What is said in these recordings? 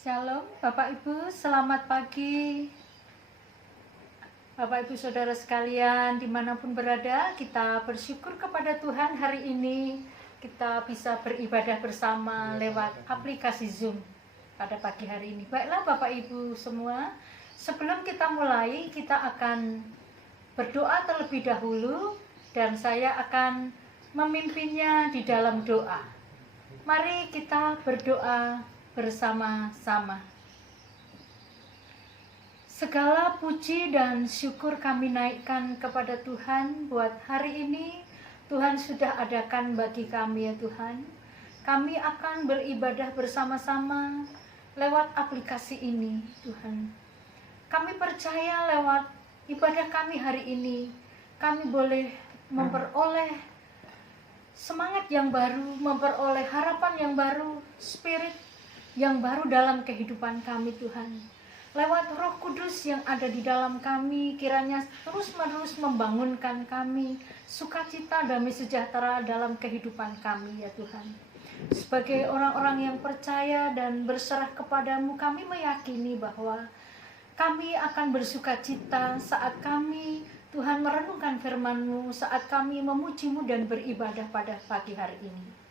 Shalom Bapak Ibu, selamat pagi Bapak Ibu Saudara sekalian dimanapun berada. Kita bersyukur kepada Tuhan hari ini kita bisa beribadah bersama lewat aplikasi Zoom pada pagi hari ini. Baiklah Bapak Ibu semua, sebelum kita mulai kita akan berdoa terlebih dahulu dan saya akan memimpinnya di dalam doa. Mari kita berdoa bersama-sama. Segala puji dan syukur kami naikkan kepada Tuhan buat hari ini. Tuhan sudah adakan bagi kami ya Tuhan. Kami akan beribadah bersama-sama lewat aplikasi ini Tuhan. Kami percaya lewat ibadah kami hari ini kami boleh memperoleh semangat yang baru, memperoleh harapan yang baru, spirit yang baru dalam kehidupan kami Tuhan. Lewat Roh Kudus yang ada di dalam kami, kiranya terus-menerus membangunkan kami sukacita, damai sejahtera dalam kehidupan kami ya Tuhan. Sebagai orang-orang yang percaya dan berserah kepadamu, kami meyakini bahwa kami akan bersukacita saat kami Tuhan merenungkan firman-Mu, saat kami memuji-Mu dan beribadah pada pagi hari ini.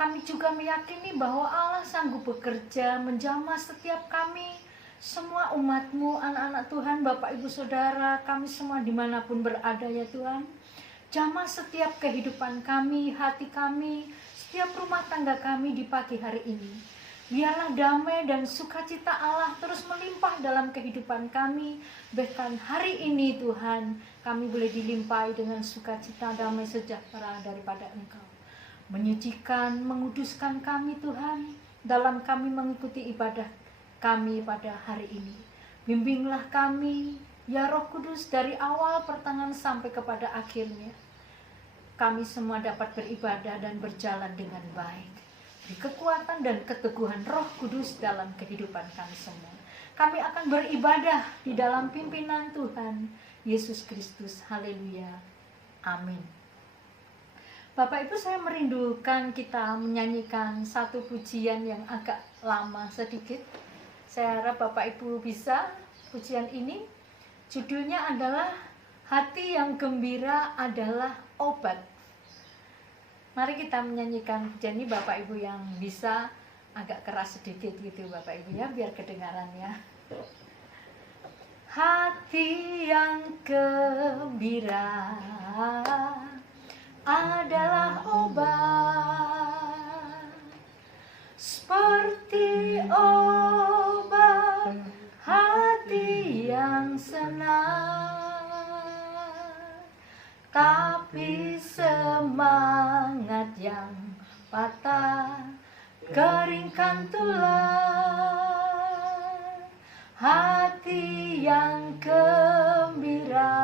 Kami juga meyakini bahwa Allah sanggup bekerja menjamah setiap kami, semua umat-Mu, anak-anak Tuhan, Bapak Ibu Saudara, kami semua dimanapun berada ya Tuhan. Jamah setiap kehidupan kami, hati kami, setiap rumah tangga kami di pagi hari ini. Biarlah damai dan sukacita Allah terus melimpah dalam kehidupan kami. Bahkan hari ini Tuhan, kami boleh dilimpahi dengan sukacita, damai sejahtera daripada Engkau. Menyucikan, menguduskan kami Tuhan, dalam kami mengikuti ibadah kami pada hari ini. Bimbinglah kami, ya Roh Kudus, dari awal pertengahan sampai kepada akhirnya. Kami semua dapat beribadah dan berjalan dengan baik. Di kekuatan dan keteguhan Roh Kudus dalam kehidupan kami semua. Kami akan beribadah di dalam pimpinan Tuhan Yesus Kristus. Haleluya. Amin. Bapak Ibu, saya merindukan kita menyanyikan satu pujian yang agak lama sedikit. Saya harap Bapak Ibu bisa pujian ini. Judulnya adalah Hati yang Gembira Adalah Obat. Mari kita menyanyikan pujian ini, Bapak Ibu yang bisa agak keras sedikit gitu Bapak Ibu ya, biar kedengaran ya. Hati yang gembira adalah obat, seperti obat hati yang senang, tapi semangat yang patah keringkan tulang. Hati yang gembira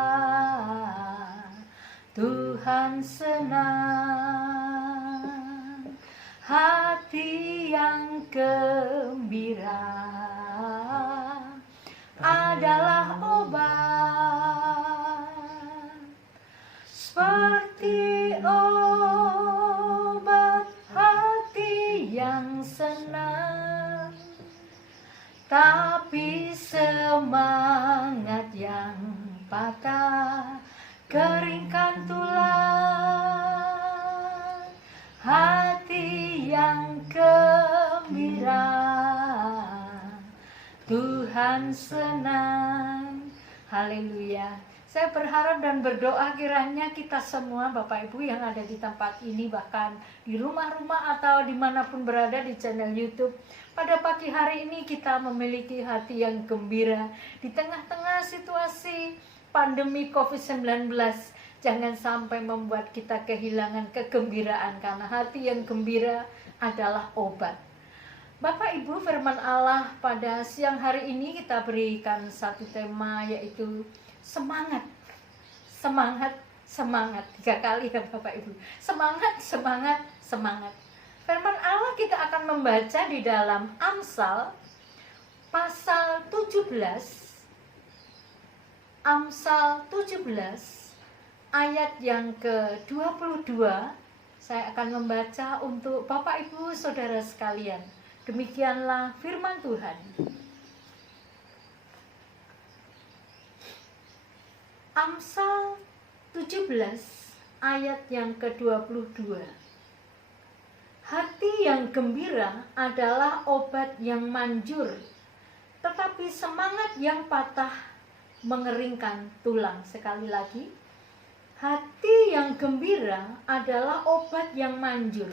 Tuhan senang. Hati yang gembira adalah obat, seperti obat hati yang senang, tapi semangat yang patah keringkan tulang. Hati yang gembira Tuhan senang. Haleluya. Saya berharap dan berdoa kiranya kita semua Bapak Ibu yang ada di tempat ini, bahkan di rumah-rumah atau dimanapun berada di channel YouTube, pada pagi hari ini kita memiliki hati yang gembira di tengah-tengah situasi pandemi COVID-19. Jangan sampai membuat kita kehilangan kegembiraan, karena hati yang gembira adalah obat. Bapak Ibu, firman Allah pada siang hari ini kita berikan satu tema, yaitu semangat. Semangat, semangat. 3 kali ya Bapak Ibu. Semangat, semangat, semangat. Firman Allah kita akan membaca di dalam Amsal pasal 17. Amsal 17 ayat yang ke-22. Saya akan membaca untuk Bapak Ibu Saudara sekalian. Demikianlah firman Tuhan. Amsal 17 ayat yang ke-22. Hati yang gembira adalah obat yang manjur, tetapi semangat yang patah mengeringkan tulang. Sekali lagi, hati yang gembira adalah obat yang manjur,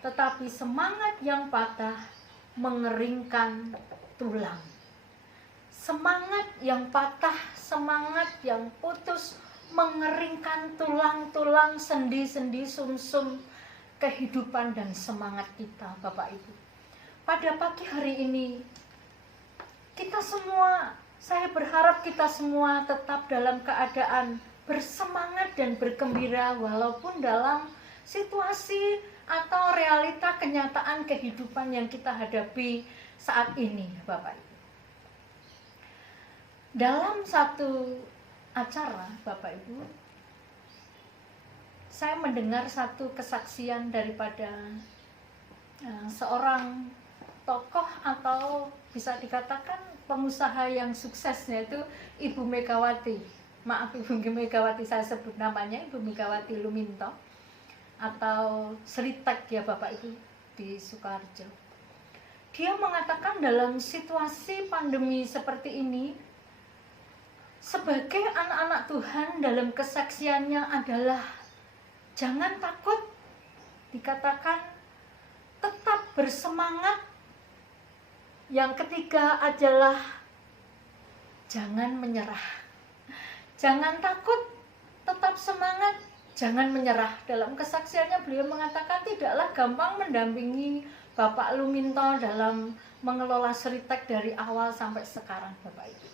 tetapi semangat yang patah mengeringkan tulang. Semangat yang patah, semangat yang putus mengeringkan tulang-tulang, sendi-sendi, sumsum kehidupan dan semangat kita, Bapak Ibu. Pada pagi hari ini, kita semua, saya berharap kita semua tetap dalam keadaan bersemangat dan bergembira walaupun dalam situasi atau realita kenyataan kehidupan yang kita hadapi saat ini, Bapak Ibu. Dalam satu acara, Bapak Ibu, saya mendengar satu kesaksian daripada seorang tokoh atau bisa dikatakan pengusaha yang sukses, yaitu Ibu Megawati. Maaf, Ibu Megawati saya sebut namanya, Ibu Megawati Luminto atau Sritek ya Bapak Ibu di Sukoharjo. Dia mengatakan dalam situasi pandemi seperti ini, sebagai anak-anak Tuhan, dalam kesaksiannya adalah jangan takut, dikatakan tetap bersemangat. Yang ketiga adalah jangan menyerah. Jangan takut, tetap semangat, jangan menyerah. Dalam kesaksiannya beliau mengatakan tidaklah gampang mendampingi Bapak Luminto dalam mengelola Sritek dari awal sampai sekarang, Bapak Ibu.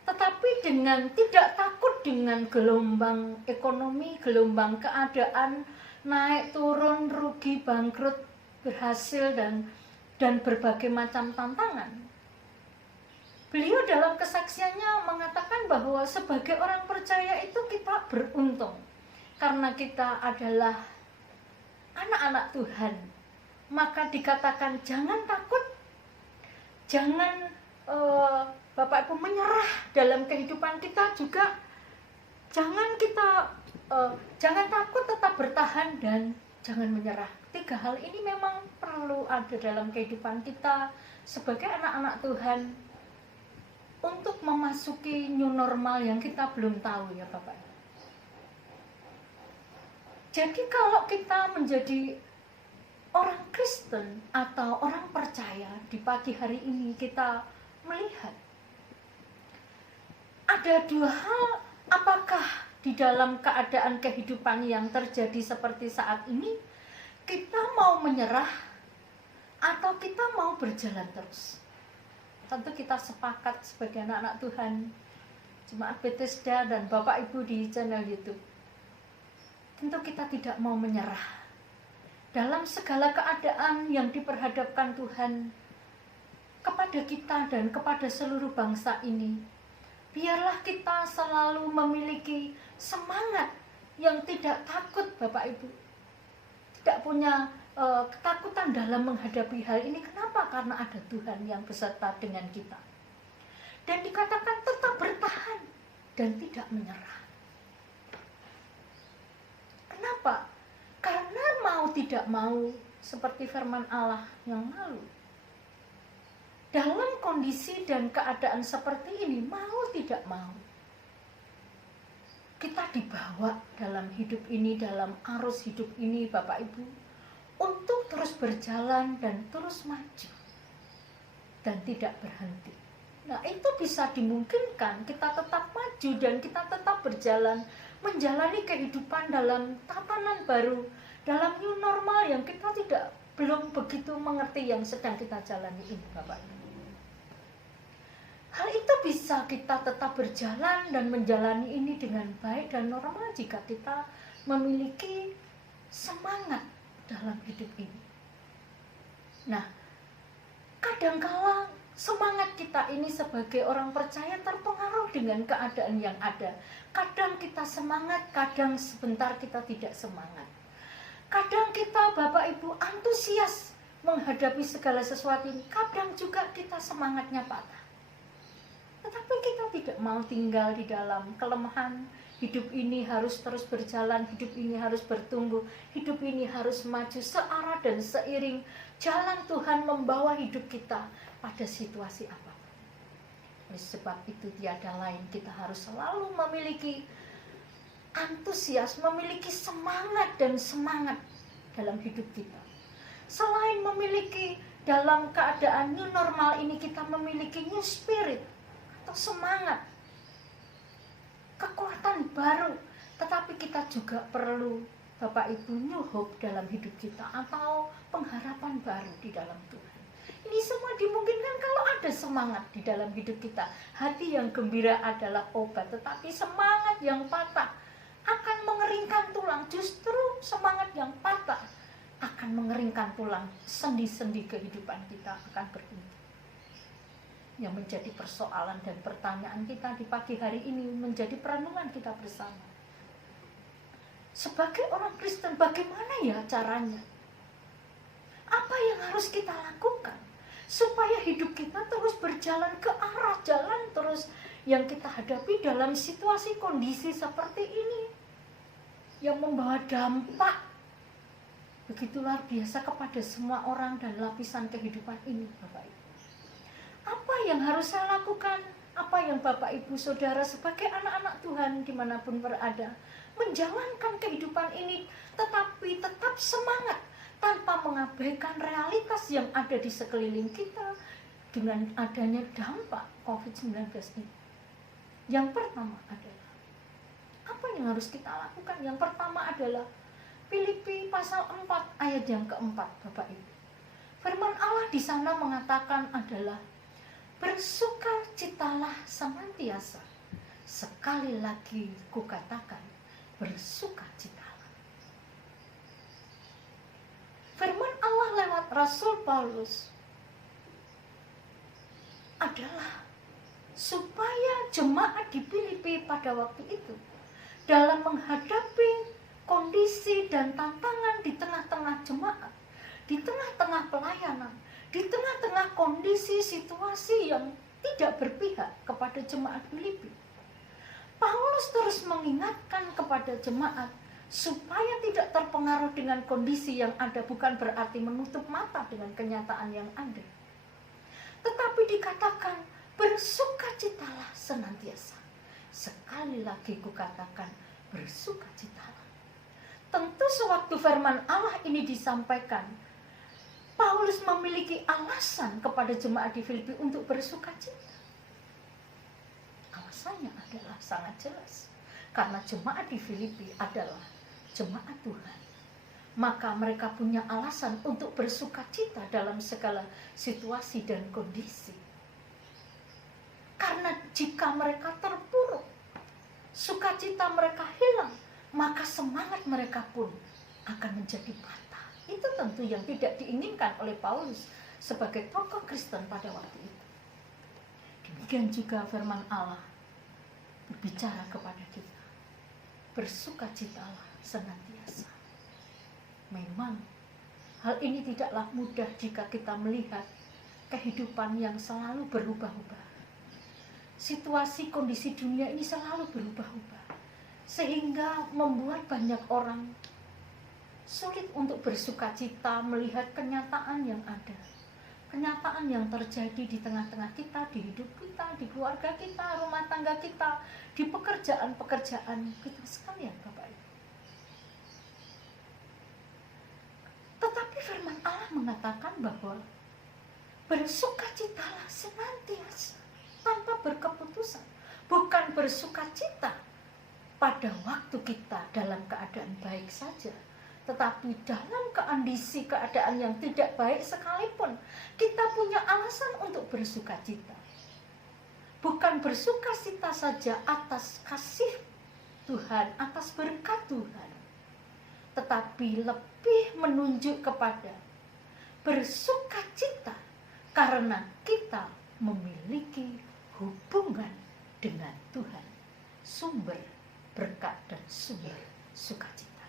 Tetapi dengan tidak takut dengan gelombang ekonomi, gelombang keadaan, naik turun, rugi, bangkrut, berhasil dan berbagai macam tantangan. Beliau dalam kesaksiannya mengatakan bahwa sebagai orang percaya itu kita beruntung karena kita adalah anak-anak Tuhan. Maka dikatakan jangan takut, jangan Bapak Ibu menyerah dalam kehidupan kita juga. Jangan takut, tetap bertahan dan jangan menyerah. 3 hal ini memang perlu ada dalam kehidupan kita sebagai anak-anak Tuhan untuk memasuki new normal yang kita belum tahu ya Bapak. Jadi kalau kita menjadi orang Kristen atau orang percaya, di pagi hari ini kita melihat ada 2 hal. Apakah di dalam keadaan kehidupan yang terjadi seperti saat ini kita mau menyerah atau kita mau berjalan terus? Tentu kita sepakat sebagai anak-anak Tuhan, Jemaat Bethesda dan Bapak Ibu di channel YouTube, tentu kita tidak mau menyerah dalam segala keadaan yang diperhadapkan Tuhan kepada kita dan kepada seluruh bangsa ini. Biarlah kita selalu memiliki semangat yang tidak takut, Bapak Ibu. Tidak punya ketakutan dalam menghadapi hal ini. Kenapa? Karena ada Tuhan yang beserta dengan kita. Dan dikatakan tetap bertahan dan tidak menyerah. Kenapa? Karena mau tidak mau, seperti firman Allah yang lalu, dalam kondisi dan keadaan seperti ini, mau tidak mau, kita dibawa dalam hidup ini, dalam arus hidup ini Bapak Ibu, untuk terus berjalan dan terus maju dan tidak berhenti. Nah, itu bisa dimungkinkan kita tetap maju dan kita tetap berjalan, menjalani kehidupan dalam tatanan baru, dalam new normal yang kita belum begitu mengerti yang sedang kita jalani ini Bapak Ibu. Hal itu bisa kita tetap berjalan dan menjalani ini dengan baik dan normal jika kita memiliki semangat dalam hidup ini. Nah, kadangkala semangat kita ini sebagai orang percaya terpengaruh dengan keadaan yang ada. Kadang kita semangat, kadang sebentar kita tidak semangat. Kadang kita Bapak Ibu antusias menghadapi segala sesuatu ini, kadang juga kita semangatnya patah. Tetapi kita tidak mau tinggal di dalam kelemahan. Hidup ini harus terus berjalan, hidup ini harus bertumbuh, hidup ini harus maju searah dan seiring jalan Tuhan membawa hidup kita pada situasi apa. Oleh sebab itu tiada lain, kita harus selalu memiliki antusias, memiliki semangat dan semangat dalam hidup kita. Selain memiliki dalam keadaan new normal ini, kita memiliki new spirit atau semangat, kekuatan baru. Tetapi kita juga perlu, Bapak Ibu, new hope dalam hidup kita atau pengharapan baru di dalam Tuhan. Ini semua dimungkinkan kalau ada semangat di dalam hidup kita. Hati yang gembira adalah obat, tetapi semangat yang patah akan mengeringkan tulang. Justru semangat yang patah akan mengeringkan tulang. Sendi-sendi kehidupan kita akan berhenti. Yang menjadi persoalan dan pertanyaan kita di pagi hari ini, menjadi perenungan kita bersama. Sebagai orang Kristen, bagaimana ya caranya? Apa yang harus kita lakukan supaya hidup kita terus berjalan ke arah jalan terus yang kita hadapi dalam situasi kondisi seperti ini, yang membawa dampak begitu luar biasa kepada semua orang dan lapisan kehidupan ini, Bapak Ibu. Apa yang harus saya lakukan? Apa yang Bapak Ibu Saudara sebagai anak-anak Tuhan dimanapun berada menjalankan kehidupan ini, tetapi tetap semangat tanpa mengabaikan realitas yang ada di sekeliling kita dengan adanya dampak COVID-19 ini. Yang pertama adalah, apa yang harus kita lakukan? Yang pertama adalah Filipi pasal 4 ayat yang keempat, Bapak Ibu. Firman Allah di sana mengatakan adalah, bersukacitalah senantiasa. Sekali lagi kukatakan, bersukacitalah. Firman Allah lewat Rasul Paulus adalah supaya jemaat di Filipi pada waktu itu dalam menghadapi kondisi dan tantangan di tengah-tengah jemaat, di tengah-tengah pelayanan, di tengah-tengah kondisi situasi yang tidak berpihak kepada jemaat Filipi, Paulus terus mengingatkan kepada jemaat supaya tidak terpengaruh dengan kondisi yang ada. Bukan berarti menutup mata dengan kenyataan yang ada, tetapi dikatakan bersukacitalah senantiasa. Sekali lagi kukatakan, bersukacitalah. Tentu sewaktu firman Allah ini disampaikan, Paulus memiliki alasan kepada jemaat di Filipi untuk bersukacita. Alasannya adalah sangat jelas, karena jemaat di Filipi adalah jemaat Tuhan. Maka mereka punya alasan untuk bersukacita dalam segala situasi dan kondisi. Karena jika mereka terpuruk, sukacita mereka hilang, maka semangat mereka pun akan menjadi patah. Itu tentu yang tidak diinginkan oleh Paulus sebagai tokoh Kristen pada waktu itu. Demikian juga firman Allah berbicara kepada kita, bersukacitalah senantiasa. Memang hal ini tidaklah mudah jika kita melihat kehidupan yang selalu berubah-ubah. Situasi kondisi dunia ini selalu berubah-ubah, sehingga membuat banyak orang sulit untuk bersukacita melihat kenyataan yang ada, kenyataan yang terjadi di tengah-tengah kita, di hidup kita, di keluarga kita, rumah tangga kita, di pekerjaan-pekerjaan kita sekalian, Bapak Ibu. Tetapi firman Allah mengatakan bahwa bersukacitalah senantiasa tanpa berkeputusan. Bukan bersukacita pada waktu kita dalam keadaan baik saja, tetapi dalam kondisi keadaan yang tidak baik sekalipun kita punya alasan untuk bersukacita. Bukan bersukacita saja atas kasih Tuhan, atas berkat Tuhan, tetapi lebih menunjuk kepada bersukacita karena kita memiliki hubungan dengan Tuhan, sumber berkat dan sumber sukacita.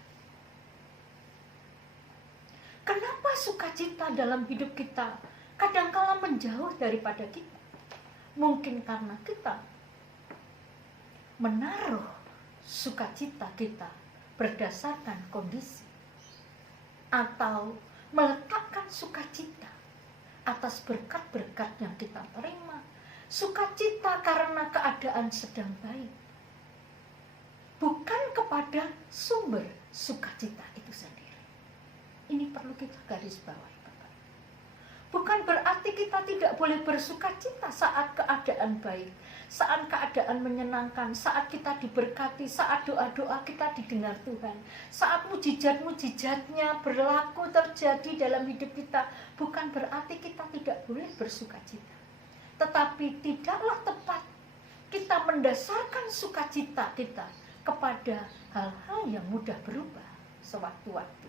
Kenapa Kenapa sukacita dalam hidup kita kadangkala menjauh daripada kita? Mungkin karena kita menaruh sukacita kita berdasarkan kondisi, atau meletakkan sukacita atas berkat-berkat yang kita terima, sukacita karena keadaan sedang baik, bukan kepada sumber sukacita itu sendiri. Ini perlu kita garis bawahi, Bapak. Bukan berarti kita tidak boleh bersukacita saat keadaan baik, saat keadaan menyenangkan, saat kita diberkati, saat doa-doa kita didengar Tuhan, saat mujizat-mujizatnya berlaku terjadi dalam hidup kita. Bukan berarti kita tidak boleh bersukacita, tetapi tidaklah tepat kita mendasarkan sukacita kita kepada hal-hal yang mudah berubah sewaktu-waktu,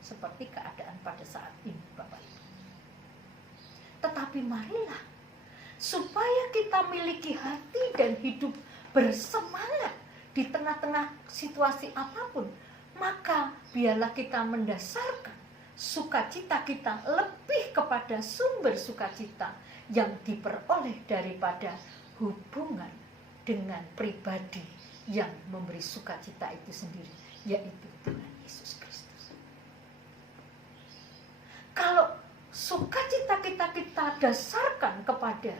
seperti keadaan pada saat ini, Bapak Ibu. Tetapi marilah, supaya kita miliki hati dan hidup bersemangat di tengah-tengah situasi apapun, maka biarlah kita mendasarkan sukacita kita lebih kepada sumber sukacita yang diperoleh daripada hubungan dengan pribadi yang memberi sukacita itu sendiri, yaitu Tuhan Yesus Kristus. Kalau sukacita kita dasarkan kepada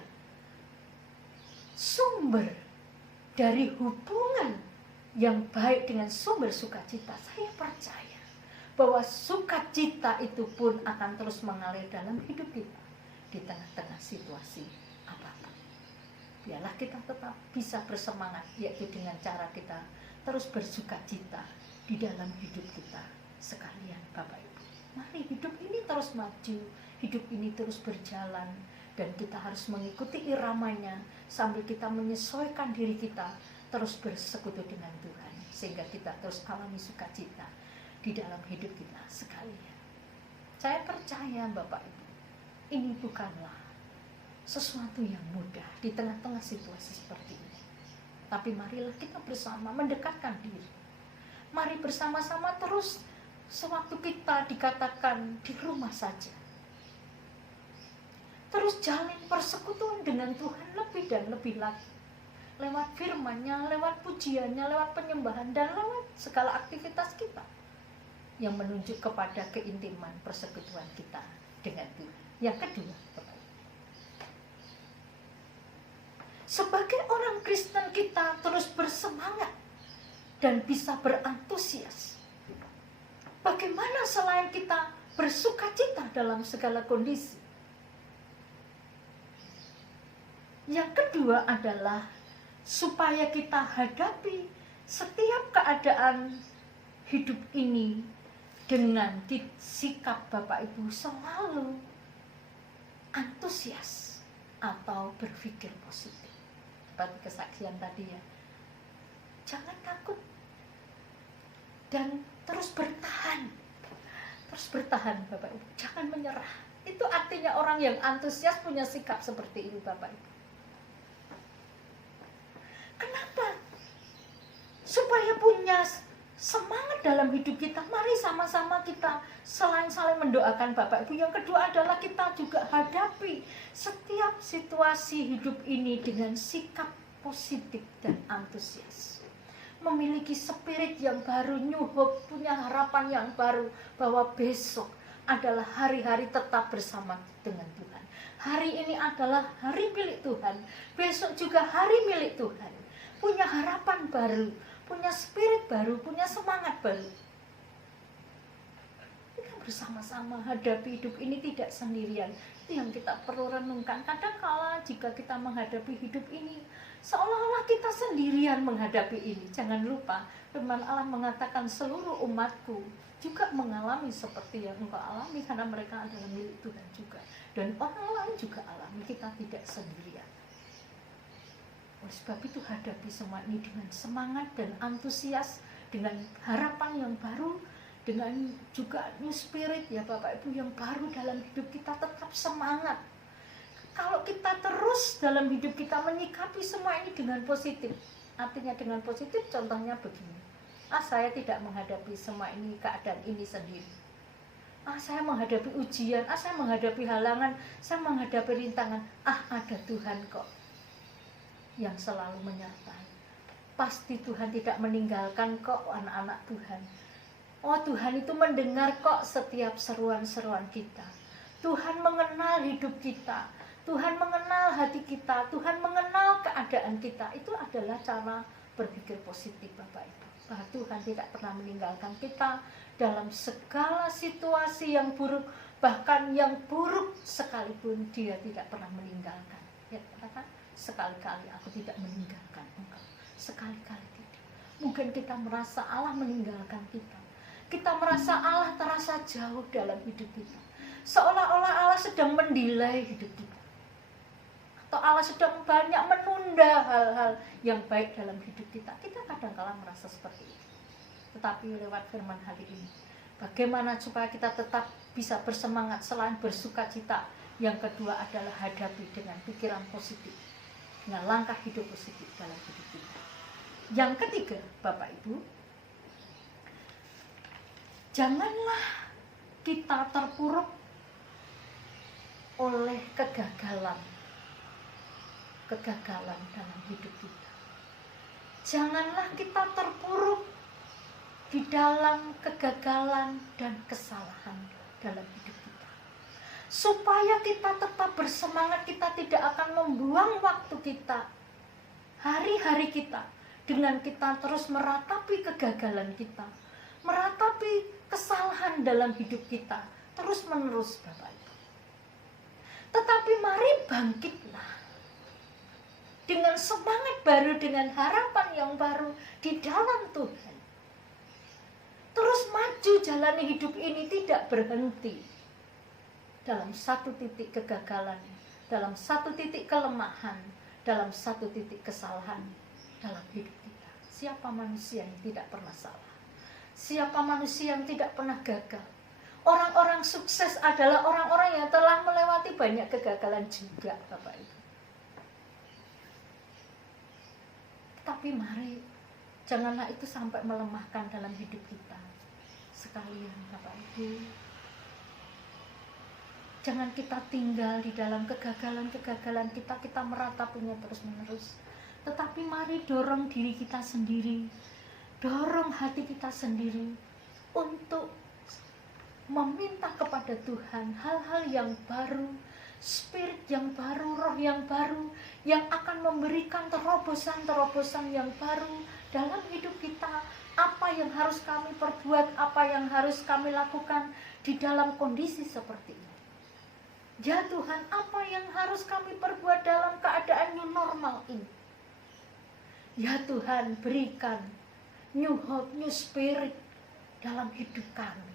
sumber dari hubungan yang baik dengan sumber sukacita, saya percaya bahwa sukacita itu pun akan terus mengalir dalam hidup kita di tengah-tengah situasi apapun. Biarlah kita tetap bisa bersemangat, yaitu dengan cara kita terus bersukacita di dalam hidup kita sekalian, Bapak Ibu. Mari hidup ini terus maju, hidup ini terus berjalan, dan kita harus mengikuti iramanya sambil kita menyesuaikan diri kita terus bersekutu dengan Tuhan, sehingga kita terus alami sukacita di dalam hidup kita sekalian. Saya percaya, Bapak Ibu, ini bukanlah sesuatu yang mudah di tengah-tengah situasi seperti ini. Tapi marilah kita bersama mendekatkan diri. Mari bersama-sama terus, sewaktu kita dikatakan di rumah saja, terus jalin persekutuan dengan Tuhan lebih dan lebih lagi, lewat firman-Nya, lewat pujiannya, lewat penyembahan, dan lewat segala aktivitas kita yang menunjuk kepada keintiman persekutuan kita dengan Tuhan. Yang kedua, sebagai orang Kristen kita terus bersemangat dan bisa berantusias. Bagaimana selain kita bersukacita dalam segala kondisi? Yang kedua adalah supaya kita hadapi setiap keadaan hidup ini dengan sikap Bapak Ibu selalu antusias atau berpikir positif. Seperti kesaksian tadi ya, jangan takut dan terus bertahan Bapak Ibu, jangan menyerah. Itu artinya orang yang antusias punya sikap seperti ini, Bapak Ibu. Kenapa? Supaya punya semangat dalam hidup kita, mari sama-sama kita selain saling mendoakan Bapak Ibu, yang kedua adalah kita juga hadapi setiap situasi hidup ini dengan sikap positif dan antusias. Memiliki spirit yang baru, new hope, punya harapan yang baru bahwa besok adalah hari-hari tetap bersama dengan Tuhan. Hari ini adalah hari milik Tuhan, besok juga hari milik Tuhan. Punya harapan baru, punya spirit baru, punya semangat baru. Kita bersama-sama hadapi hidup ini tidak sendirian. Itu yang kita perlu renungkan. Kadang-kala jika kita menghadapi hidup ini, seolah-olah kita sendirian menghadapi ini. Jangan lupa, firman Allah mengatakan seluruh umatku juga mengalami seperti yang engkau alami, karena mereka adalah milik Tuhan juga. Dan orang lain juga alami, kita tidak sendirian. Oleh sebab itu hadapi semua ini dengan semangat dan antusias, dengan harapan yang baru, dengan juga new spirit ya Bapak Ibu yang baru dalam hidup kita. Tetap semangat. Kalau kita terus dalam hidup kita menyikapi semua ini dengan positif, artinya dengan positif contohnya begini, saya tidak menghadapi semua ini, keadaan ini sendiri. Saya menghadapi ujian, saya menghadapi halangan, saya menghadapi rintangan. Ada Tuhan kok yang selalu menyertai. Pasti Tuhan tidak meninggalkan kok anak-anak Tuhan. Tuhan itu mendengar kok setiap seruan-seruan kita. Tuhan mengenal hidup kita, Tuhan mengenal hati kita, Tuhan mengenal keadaan kita. Itu adalah cara berpikir positif, Bapak Ibu. Bahwa Tuhan tidak pernah meninggalkan kita dalam segala situasi yang buruk, bahkan yang buruk sekalipun Dia tidak pernah meninggalkan. Ya, katakan, sekali-kali aku tidak meninggalkan engkau. Sekali-kali tidak. Mungkin kita merasa Allah meninggalkan kita. Kita merasa Allah terasa jauh dalam hidup kita. Seolah-olah Allah sedang mendelay hidup kita. Atau Allah sedang banyak menunda hal-hal yang baik dalam hidup kita. Kita kadang-kala merasa seperti itu. Tetapi lewat firman hari ini, bagaimana supaya kita tetap bisa bersemangat selain bersuka cita. Yang kedua adalah hadapi dengan pikiran positif, dengan langkah hidup positif dalam hidup kita. Yang ketiga, Bapak Ibu, janganlah kita terpuruk oleh kegagalan dalam hidup kita. Janganlah kita terpuruk di dalam kegagalan dan kesalahan dalam hidup kita. Supaya kita tetap bersemangat, kita tidak akan membuang waktu kita, hari-hari kita, dengan kita terus meratapi kegagalan kita, meratapi kesalahan dalam hidup kita, terus-menerus, Bapak Ibu. Tetapi mari bangkitlah dengan semangat baru, dengan harapan yang baru di dalam Tuhan. Terus maju jalani hidup ini, tidak berhenti dalam satu titik kegagalan, dalam satu titik kelemahan, dalam satu titik kesalahan dalam hidup kita. Siapa manusia yang tidak pernah salah? Siapa manusia yang tidak pernah gagal? Orang-orang sukses adalah orang-orang yang telah melewati banyak kegagalan juga, Bapak Ibu. Tapi mari, janganlah itu sampai melemahkan dalam hidup kita. Sekalian, Bapak Ibu, jangan kita tinggal di dalam kegagalan-kegagalan kita meratapinya terus-menerus. Tetapi mari dorong diri kita sendiri, dorong hati kita sendiri untuk meminta kepada Tuhan hal-hal yang baru, spirit yang baru, roh yang baru, yang akan memberikan terobosan-terobosan yang baru dalam hidup kita. Apa yang harus kami perbuat, apa yang harus kami lakukan di dalam kondisi seperti ini. Ya Tuhan, apa yang harus kami perbuat dalam keadaan new normal ini? Ya Tuhan, berikan new hope, new spirit dalam hidup kami.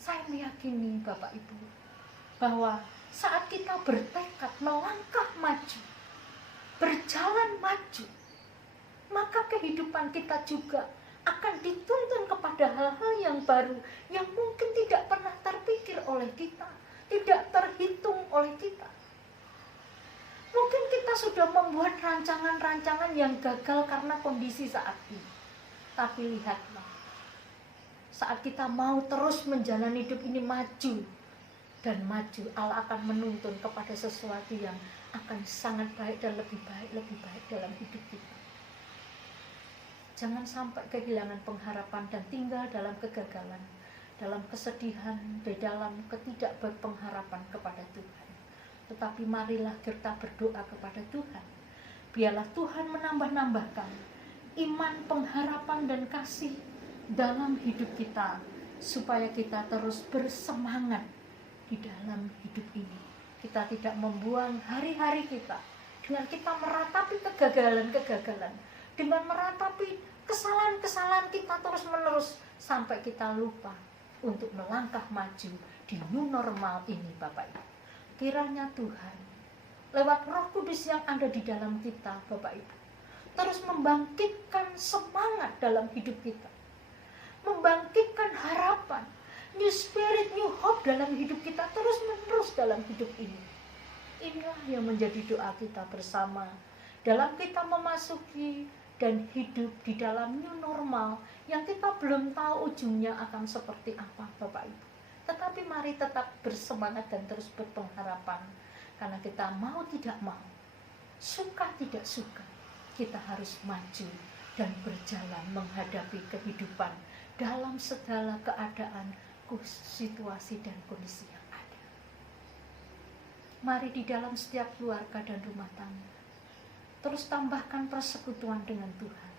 Saya meyakini, Bapak Ibu, bahwa saat kita bertekad melangkah maju, berjalan maju, maka kehidupan kita juga akan dituntun kepada hal-hal yang baru, yang mungkin tidak pernah terpikir oleh kita, tidak terhitung oleh kita. Mungkin kita sudah membuat rancangan-rancangan yang gagal karena kondisi saat ini. Tapi lihatlah, saat kita mau terus menjalani hidup ini maju dan maju, Allah akan menuntun kepada sesuatu yang akan sangat baik dan lebih baik dalam hidup kita. Jangan sampai kehilangan pengharapan dan tinggal dalam kegagalan, dalam kesedihan, di dalam ketidakberpengharapan kepada Tuhan. Tetapi marilah kita berdoa kepada Tuhan. Biarlah Tuhan menambah-nambahkan iman, pengharapan, dan kasih dalam hidup kita, supaya kita terus bersemangat di dalam hidup ini. Kita tidak membuang hari-hari kita dengan kita meratapi kegagalan-kegagalan, dengan meratapi kesalahan-kesalahan kita terus-menerus, sampai kita lupa untuk melangkah maju di new normal ini, Bapak Ibu. Kiranya Tuhan lewat Roh Kudus yang ada di dalam kita, Bapak Ibu, terus membangkitkan semangat dalam hidup kita, membangkitkan harapan, new spirit, new hope dalam hidup kita, terus-menerus dalam hidup ini. Inilah yang menjadi doa kita bersama dalam kita memasuki dan hidup di dalam new normal yang kita belum tahu ujungnya akan seperti apa Bapak Ibu. Tetapi mari tetap bersemangat dan terus berpengharapan, karena kita mau tidak mau, suka tidak suka, kita harus maju dan berjalan menghadapi kehidupan dalam segala keadaan, situasi dan kondisi yang ada. Mari di dalam setiap keluarga dan rumah tangga terus tambahkan persekutuan dengan Tuhan.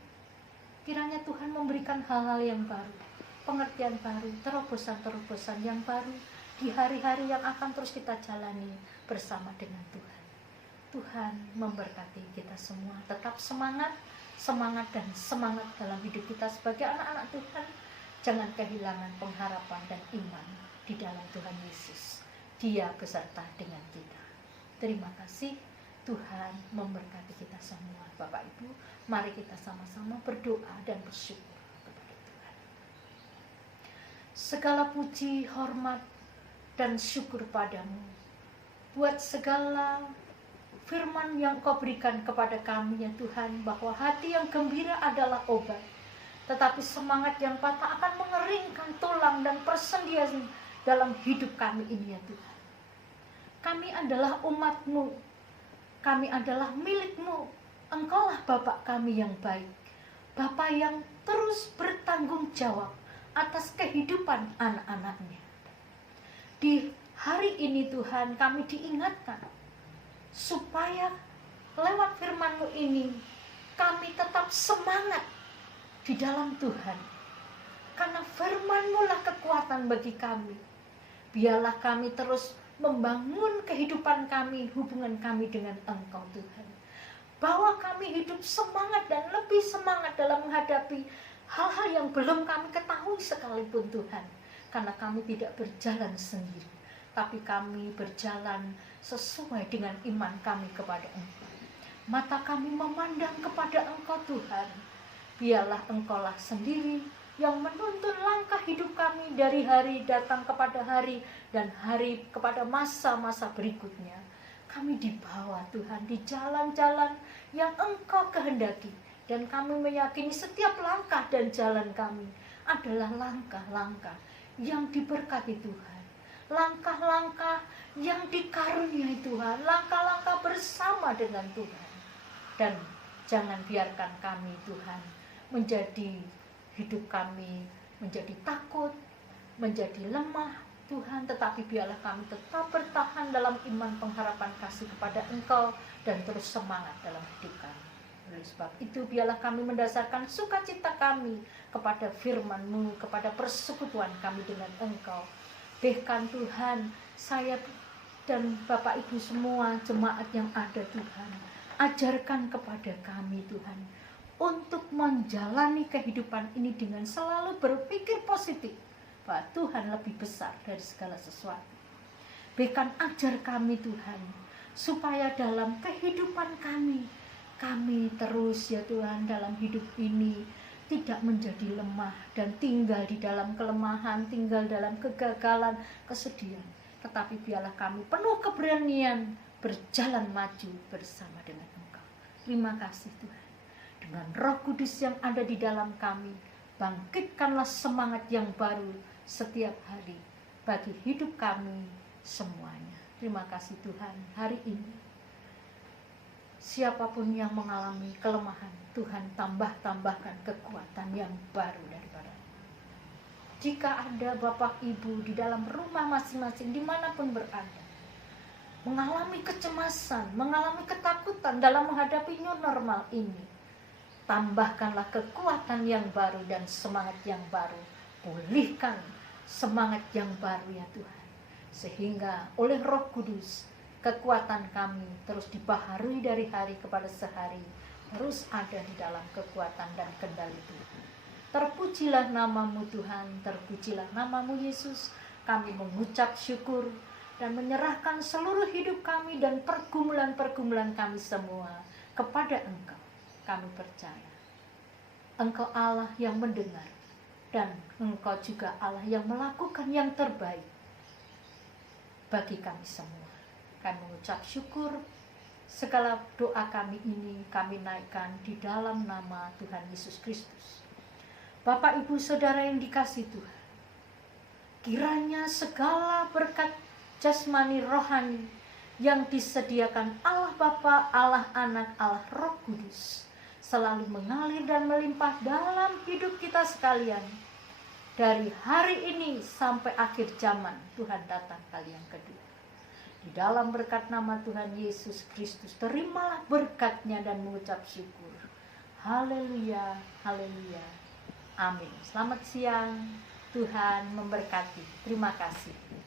Kiranya Tuhan memberikan hal-hal yang baru, pengertian baru, terobosan-terobosan yang baru di hari-hari yang akan terus kita jalani bersama dengan Tuhan. Tuhan memberkati kita semua, tetap semangat dan semangat dalam hidup kita sebagai anak-anak Tuhan. Jangan kehilangan pengharapan dan iman di dalam Tuhan Yesus. Dia beserta dengan kita. Terima kasih. Tuhan memberkati kita semua. Bapak Ibu, mari kita sama-sama berdoa dan bersyukur kepada Tuhan. Segala puji, hormat, dan syukur padamu buat segala firman yang Kau berikan kepada kami ya Tuhan, bahwa hati yang gembira adalah obat, tetapi semangat yang patah akan mengeringkan tulang dan persendian dalam hidup kami ini ya Tuhan. Kami adalah umat-Mu, kami adalah milik-Mu. Engkaulah Bapak kami yang baik, Bapak yang terus bertanggung jawab atas kehidupan anak-anak-Nya. Di hari ini Tuhan, kami diingatkan supaya lewat firman-Mu ini kami tetap semangat di dalam Tuhan, karena firman-Mu lah kekuatan bagi kami. Biarlah kami terus membangun kehidupan kami, hubungan kami dengan Engkau Tuhan, bahwa kami hidup semangat dan lebih semangat dalam menghadapi hal-hal yang belum kami ketahui sekalipun Tuhan, karena kami tidak berjalan sendiri, tapi kami berjalan sesuai dengan iman kami kepada Engkau. Mata kami memandang kepada Engkau Tuhan. Biarlah Engkaulah sendiri yang menuntun langkah hidup kami dari hari datang kepada hari dan hari kepada masa-masa berikutnya. Kami dibawa Tuhan di jalan-jalan yang Engkau kehendaki, dan kami meyakini setiap langkah dan jalan kami adalah langkah-langkah yang diberkati Tuhan, langkah-langkah yang dikaruniai Tuhan, langkah-langkah bersama dengan Tuhan. Dan jangan biarkan kami Tuhan menjadi hidup kami menjadi takut, menjadi lemah Tuhan, tetapi biarlah kami tetap bertahan dalam iman, pengharapan, kasih kepada Engkau, dan terus semangat dalam hidup kami. Oleh sebab itu biarlah kami mendasarkan sukacita kami kepada firman-Mu, kepada persekutuan kami dengan Engkau. Bahkan Tuhan, saya dan Bapak Ibu semua jemaat yang ada Tuhan, ajarkan kepada kami Tuhan, untuk menjalani kehidupan ini dengan selalu berpikir positif, bahwa Tuhan lebih besar dari segala sesuatu. Bahkan ajar kami Tuhan, supaya dalam kehidupan kami terus ya Tuhan dalam hidup ini tidak menjadi lemah dan tinggal di dalam kelemahan, tinggal dalam kegagalan, kesedihan. Tetapi biarlah kami penuh keberanian berjalan maju bersama dengan Engkau. Terima kasih Tuhan. Dengan Roh Kudus yang ada di dalam kami, bangkitkanlah semangat yang baru setiap hari bagi hidup kami semuanya. Terima kasih Tuhan. Hari ini siapapun yang mengalami kelemahan, Tuhan tambahkan kekuatan yang baru daripada. Jika ada Bapak Ibu di dalam rumah masing-masing dimanapun berada, mengalami kecemasan, mengalami ketakutan dalam menghadapi new normal ini, tambahkanlah kekuatan yang baru dan semangat yang baru. Pulihkan semangat yang baru ya Tuhan, sehingga oleh Roh Kudus kekuatan kami terus dibaharui dari hari kepada sehari, terus ada di dalam kekuatan dan kendali Tuhan. Terpujilah nama-Mu Tuhan, terpujilah nama-Mu Yesus. Kami mengucap syukur dan menyerahkan seluruh hidup kami dan pergumulan-pergumulan kami semua kepada Engkau. Kami percaya Engkau Allah yang mendengar, dan Engkau juga Allah yang melakukan yang terbaik bagi kami semua. Kami mengucap syukur Segala doa kami ini kami naikkan di dalam nama Tuhan Yesus Kristus. Bapak, Ibu, Saudara yang dikasihi Tuhan, kiranya segala berkat jasmani rohani yang disediakan Allah Bapa, Allah Anak, Allah Roh Kudus selalu mengalir dan melimpah dalam hidup kita sekalian. Dari hari ini sampai akhir zaman Tuhan datang kali yang kedua. Di dalam berkat nama Tuhan Yesus Kristus, terimalah berkatnya dan mengucap syukur. Haleluya, haleluya. Amin. Selamat siang, Tuhan memberkati. Terima kasih.